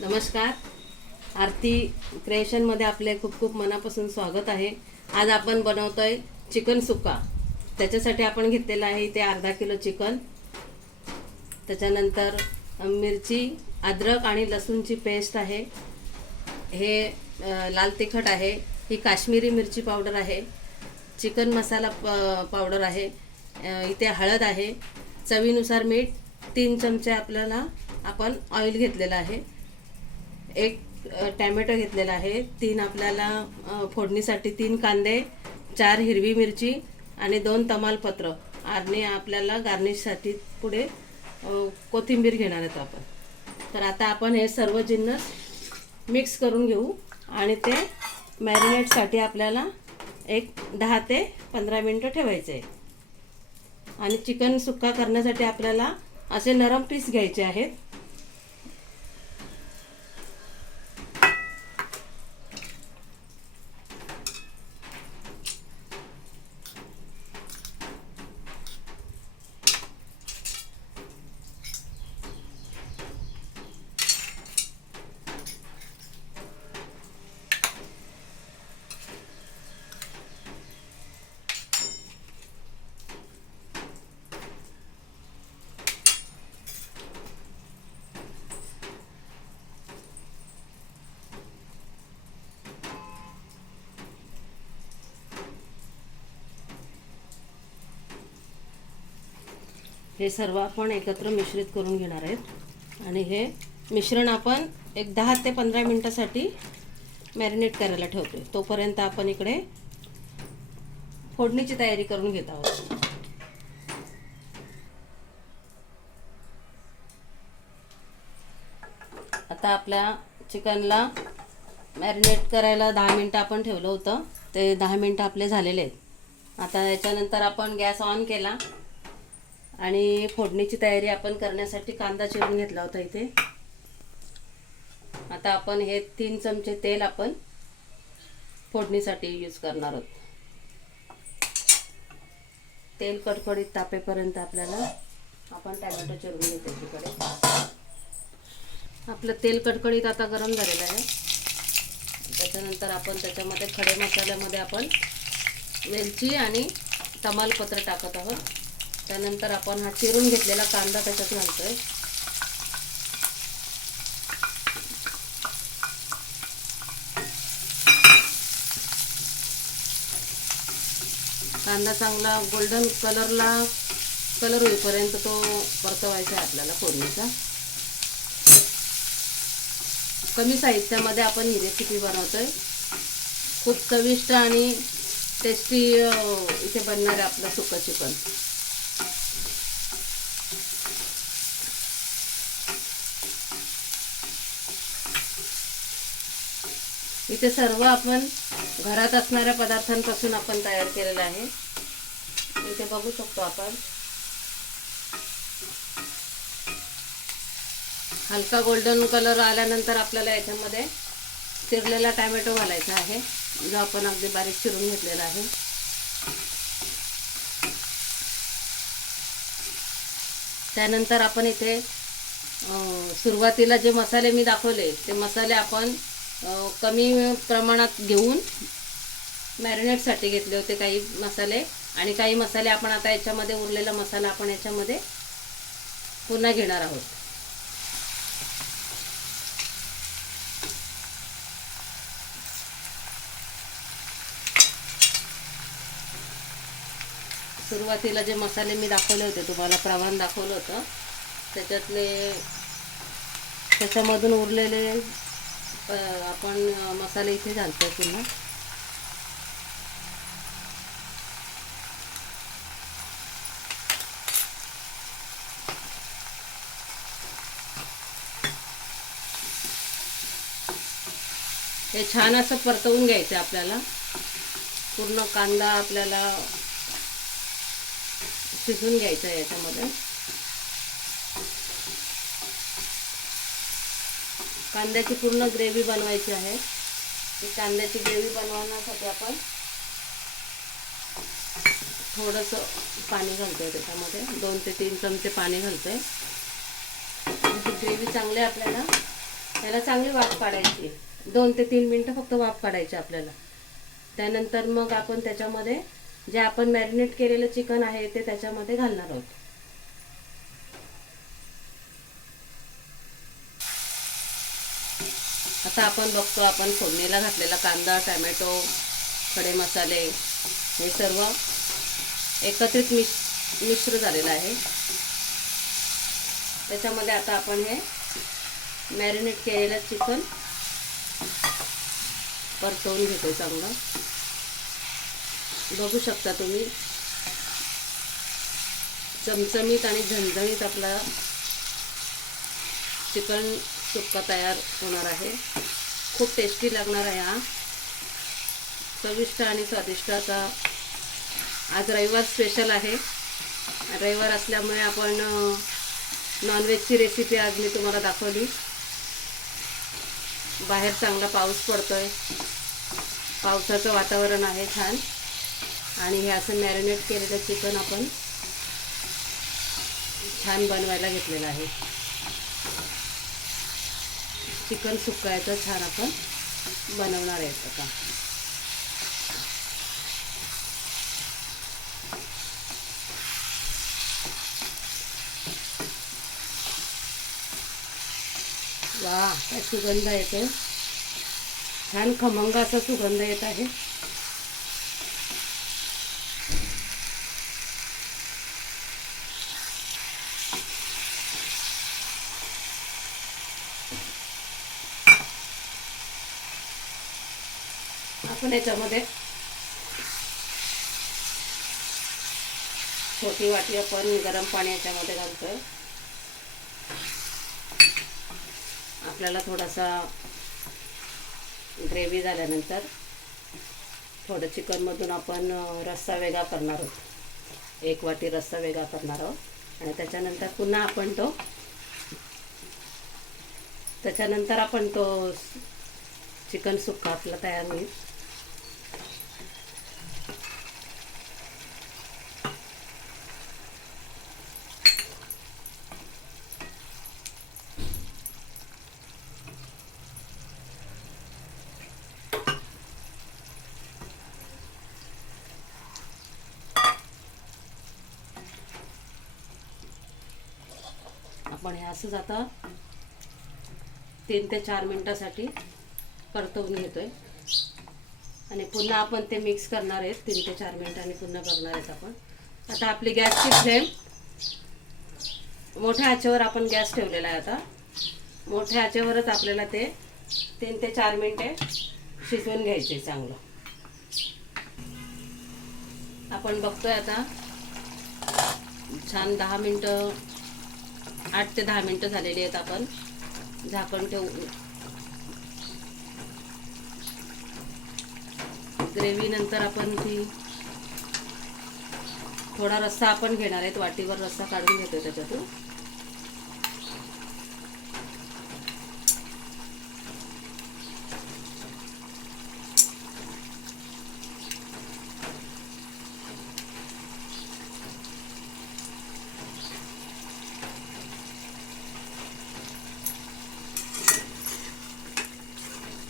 नमस्कार. आरती क्रिएशनमध्ये आपले खूप खूप मनापासून स्वागत आहे. आज आपण बनवतोय चिकन सुक्का. त्याच्यासाठी आपण घेतलेलं आहे इथे अर्धा किलो चिकन, त्याच्यानंतर मिरची, अद्रक आणि लसूणची पेस्ट आहे. हे लाल तिखट आहे, ही काश्मीरी मिरची पावडर आहे, चिकन मसाला पावडर आहे, इथे हळद आहे, चवीनुसार मीठ, 3 चमचे आपल्याला आपण ऑइल घेतलेलं आहे, एक टॅमॅटो घेतलेला आहे, 3 आपल्याला फोडणीसाठी 3 कांदे, 4 हिरवी मिरची आणि 2 तमालपत्र आणि आपल्याला गार्निशसाठी पुढे कोथिंबीर घेणार आहेत आपण. तर आता आपण हे सर्व जिन्नस मिक्स करून घेऊ आणि ते मॅरिनेटसाठी आपल्याला एक 10 ते 15 मिनटं ठेवायचे आहे. आणि चिकन सुक्का करण्यासाठी आपल्याला असे नरम पीस घ्यायचे आहेत. हे सर्व आपण एकत्र मिश्रित करून घेणार आहेत आणि हे मिश्रण आपण एक 10 ते 15 मिनिटासाठी मॅरिनेट करायला ठेवतोय. तोपर्यंत आपण इकडे फोडणीची तयारी करून घेत आहोत. आता आपल्या चिकनला मॅरिनेट करायला 10 मिनिटं आपण ठेवलं होतं, ते 10 मिनिटं आपले झालेले आहेत. आता याच्यानंतर आपण गॅस ऑन केला आणि फोडणीची तयारी आपण करण्यासाठी कांदा चिरून घेतला होता इथे. आता आपण हे 3 चमचे तेल आपण फोडणीसाठी यूज करणार आहोत. तेल कडकडीत तापेपर्यंत आपल्याला आपण टॅमॅटो चिरून घेतो. तिकडे आपलं तेल कडकडीत आता गरम झालेलं आहे. त्याच्यानंतर आपण त्याच्यामध्ये खडे मसाल्यामध्ये आपण वेलची आणि तमालपत्र टाकत आहोत. त्यानंतर आपण हा चिरून घेतलेला कांदा त्याच्यात घालतोय. कांदा चांगला गोल्डन कलर होईपर्यंत तो परतवायचा आहे आपल्याला फोडणीचा. कमी साहित्यामध्ये आपण ही रेसिपी बनवतोय. खूप चविष्ट आणि टेस्टी इथे बनणार आहे आपलं सुक्का चिकन. इथे सर्व आपण घरात असणाऱ्या पदार्थांपासून आपण तयार केलेलं आहे. इथे बघू शकतो आपण हलका गोल्डन कलर आल्यानंतर आपल्याला याच्यामध्ये चिरलेला टॅमॅटो घालायचा आहे, जो आपण अगदी बारीक चिरून घेतलेला आहे. त्यानंतर आपण इथे सुरुवातीला जे मसाले मी दाखवले ते मसाले आपण कमी प्रमाणात घेऊन मॅरिनेटसाठी घेतले होते काही मसाले, आणि काही मसाले आपण आता याच्यामध्ये उरलेला मसाला आपण याच्यामध्ये पुन्हा घेणार आहोत. सुरुवातीला जे मसाले मी दाखवले होते, तुम्हाला प्रमाण दाखवलं होतं, त्याच्यामधून उरलेले आपण मसाले इथे घालतोय पुन्हा. हे छान असं परतवून घ्यायचं आपल्याला. पूर्ण कांदा आपल्याला शिजून घ्यायचा आहे याच्यामध्ये. कांद्याची पूर्ण ग्रेव्ही बनवायची आहे. ती कांद्याची ग्रेव्ही बनवण्यासाठी आपण थोडंसं पाणी घालतोय त्याच्यामध्ये. 2 ते 3 चमचे पाणी घालतोय. ग्रेव्ही चांगली आपल्याला याला चांगली वाफ काढायची, 2 ते 3 मिनटं फक्त वाफ काढायची आपल्याला. त्यानंतर मग आपण त्याच्यामध्ये जे आपण मॅरिनेट केलेलं चिकन आहे ते त्याच्यामध्ये घालणार आहोत. आता आपण बघतो, आपण फोडणीला घातलेला कांदा, टोमॅटो, खडे मसाले हे सर्व एकत्रित मिश्र झालेलं आहे. त्याच्यामध्ये आता आपण हे मॅरिनेट केलेलं चिकन परतवून घेतो चांगलं. बघू शकता तुम्ही, चमचमीत आणि झणझणीत आपला चिकन सुक्का तयार होणार आहे. खूप टेस्टी लागणार आहे हा, चविष्ट आणि स्वादिष्ट असा. आज रविवार स्पेशल आहे. रविवार असल्यामुळे आपण नॉनव्हेजची रेसिपी आज मी तुम्हाला दाखवली. बाहेर चांगला पाऊस पडतोय, पावसाचं वातावरण आहे छान. आणि हे असं मॅरिनेट केलेलं चिकन आपण छान बनवायला घेतलेलं आहे. चिकन सुक्कायचं छान आपण बनवणार आहे आता. वा, काय सुगंध येतो, छान खमंग असा सुगंध येत आहे. आपण याच्यामध्ये छोटी वाटी आपण गरम पाणी याच्यामध्ये घालतोय. आपल्याला थोडासा ग्रेव्ही झाल्यानंतर थोडं चिकनमधून आपण रस्सा वेगळा करणार आहोत. 1 वाटी रस्सा वेगळा करणार आहोत आणि त्याच्यानंतर पुन्हा आपण तो चिकन सुक्का आपला तयार होईल. आपण हे असंच आता 3 ते 4 मिनिटासाठी परतवून घेतोय आणि पुन्हा आपण ते मिक्स करणार आहेत. 3 ते 4 मिनिटांनी पुन्हा बघणार आहेत आपण. आता आपली गॅसची फ्लेम मोठ्या आचेवर आपण गॅस ठेवलेला आहे. आता मोठ्या आचेवरच आपल्याला ते 3 ते 4 मिनिटे शिजवून घ्यायचे चांगलं. आपण बघतोय आता छान 10 मिनिटं, 8 ते 10 मिनिटं झालेली आहेत. आपण झाकण ठेवू. ग्रेव्ही नंतर आपण ती थोडा रस्सा आपण घेणार आहेत. वाटीवर रस्सा काढून घेतोय त्याच्यातून.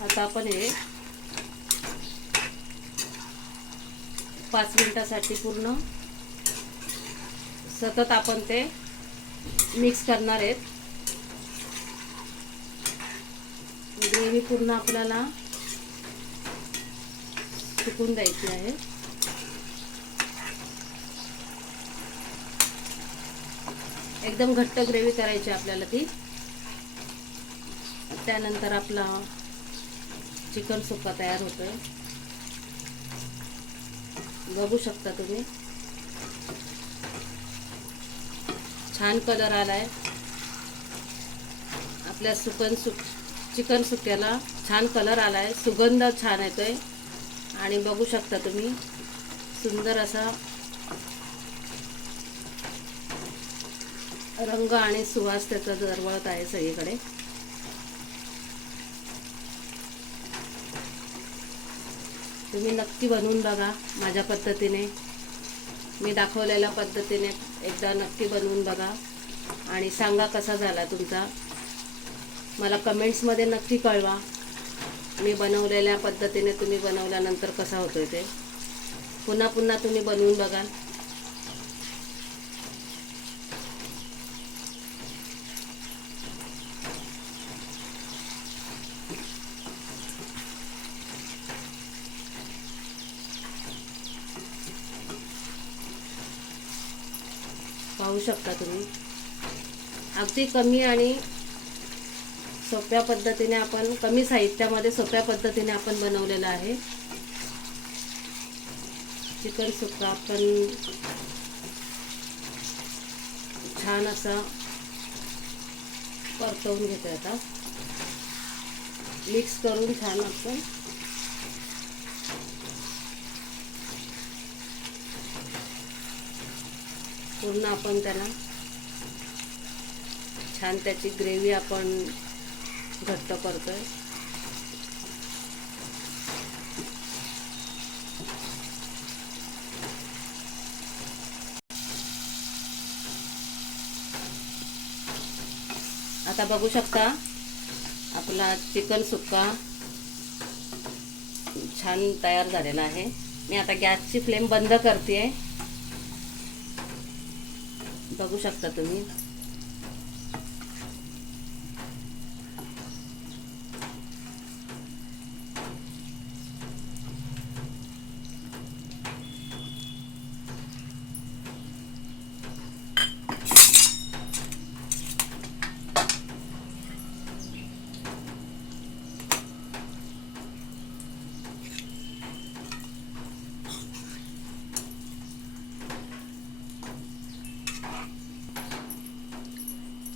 आता आपण हे 5 मिनिटासाठी पूर्ण सतत आपण ते मिक्स करणार आहेत. ग्रेव्ही पूर्ण आपल्याला सुकून द्यायची आहे. एकदम घट्ट ग्रेव्ही करायची आपल्याला ती. त्यानंतर आपला चिकन सुक्का तयार होतोय. बघू शकता तुम्ही, छान कलर आलाय आपल्या चिकन सुक्याला. छान कलर आलाय, सुगंध छान येतोय आणि बघू शकता तुम्ही सुंदर असा रंग आणि सुवास त्याचा दरवळत आहे सगळीकडे. तुम्ही नक्की बनवून बघा माझ्या पद्धतीने, मी दाखवलेल्या पद्धतीने एकदा नक्की बनवून बघा आणि सांगा कसा झाला तुमचा मला कमेंट्समध्ये नक्की कळवा. मी बनवलेल्या पद्धतीने तुम्ही बनवल्यानंतर कसा होतोय ते. पुन्हा पुन्हा तुम्ही बनवून बघा. पाहू शकता तुम्ही, अगदी कमी आणि सोप्या पद्धतीने आपण, कमी साहित्यामध्ये सोप्या पद्धतीने आपण बनवलेलं आहे. चिकन सुक्का आपण छान असा परतवून घेतोय. आता मिक्स करून छान आपण पूर्ण आपण त्याला छान त्याची ग्रेव्ही आपण घट्ट करतोय. आता बघू शकता आपला चिकन सुक्का छान तयार झालेला आहे. मी आता गॅसची फ्लेम बंद करते. बघू शकता तुम्ही.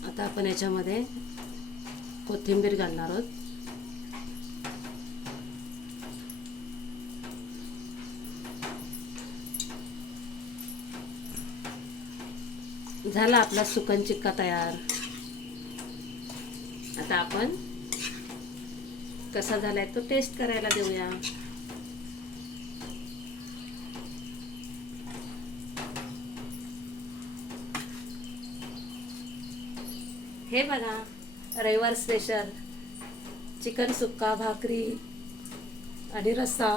आता आपण याच्यामध्ये कोथिंबीर घालणार आहोत. झाला आपला सुकन चिक्का तयार. आता आपण कसा झालाय तो टेस्ट करायला देऊया. हे बघा, रविवार स्पेशल चिकन सुक्का, भाकरी आणि रस्सा.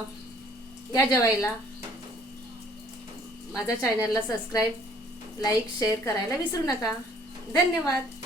या जेवायला. माझ्या चॅनलला सबस्क्राईब, लाईक, शेअर करायला विसरू नका. धन्यवाद.